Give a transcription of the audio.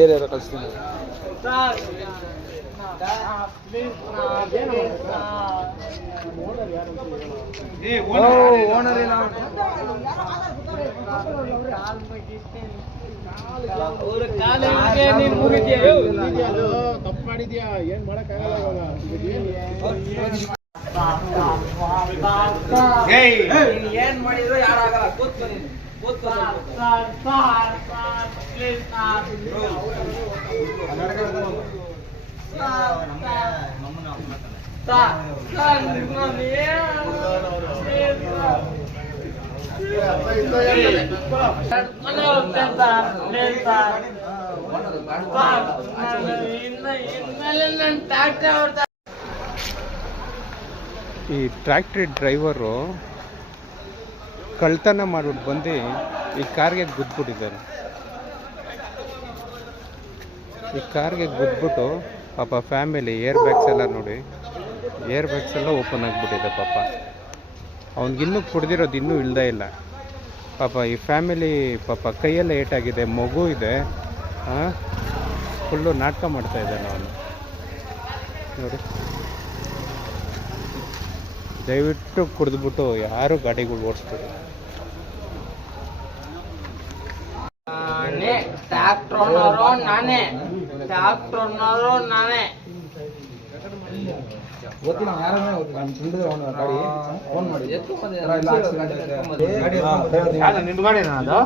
ಏರಿಯಾರ ಕಳಿಸ್ತೀನಿ. ತಪ್ಪು ಮಾಡಿದ್ಯಾ, ಏನ್ ಮಾಡಕ್ಕಾಗಲ್ಲ. ಏನ್ ಮಾಡಿದ್ರು ಯಾರಾಗಲ್ಲ. ಕೂತ್ಕೊಳ್ಳಿ. ಈ ಟ್ರ್ಯಾಕ್ಟ್ರಿ ಡ್ರೈವರು ಕಳ್ತನ ಮಾಡ್ಬಿಟ್ಟು ಬಂದು ಈ ಕಾರ್ಗೆ ಗುದ್ಬಿಟ್ಟಿದ್ದಾರೆ. ಈ ಕಾರ್ಗೆ ಗುದ್ಬಿಟ್ಟು ಪಾಪ ಫ್ಯಾಮಿಲಿ ಏರ್ ಬ್ಯಾಗ್ಸ್ ಎಲ್ಲ ನೋಡಿ, ಏರ್ ಬ್ಯಾಗ್ಸ್ ಎಲ್ಲ ಓಪನ್ ಆಗಿಬಿಟ್ಟಿದೆ. ಪಾಪ ಅವ್ನಿಗಿನ್ನೂ ಕುಡ್ದಿರೋದು ಇನ್ನೂ ಇಳ್ದೇ ಇಲ್ಲ. ಪಾಪ ಈ ಫ್ಯಾಮಿಲಿ ಪಾಪ ಕೈಯೆಲ್ಲ ಏಟಾಗಿದೆ, ಮಗು ಇದೆ, ಫುಲ್ಲು ನಾಟಕ ಮಾಡ್ತಾ ಇದ್ದಾನೆ ಅವನು ನೋಡಿ. ದಯವಿಟ್ಟು ಕುಡಿದ್ಬಿಟ್ಟು ಯಾರು ಗಾಡಿಗಳು ಓಡಿಸ್ತಾರೆ. ಟ್ರ್ಯಾಕ್ಟರ್ ನಾನೇ ಗೊತ್ತಿಲ್ಲ ಯಾರನ್ನ ಗಾಡಿ ಫೋನ್ ಮಾಡಿ ನಿಂದು ಗಾಡಿ ಅದು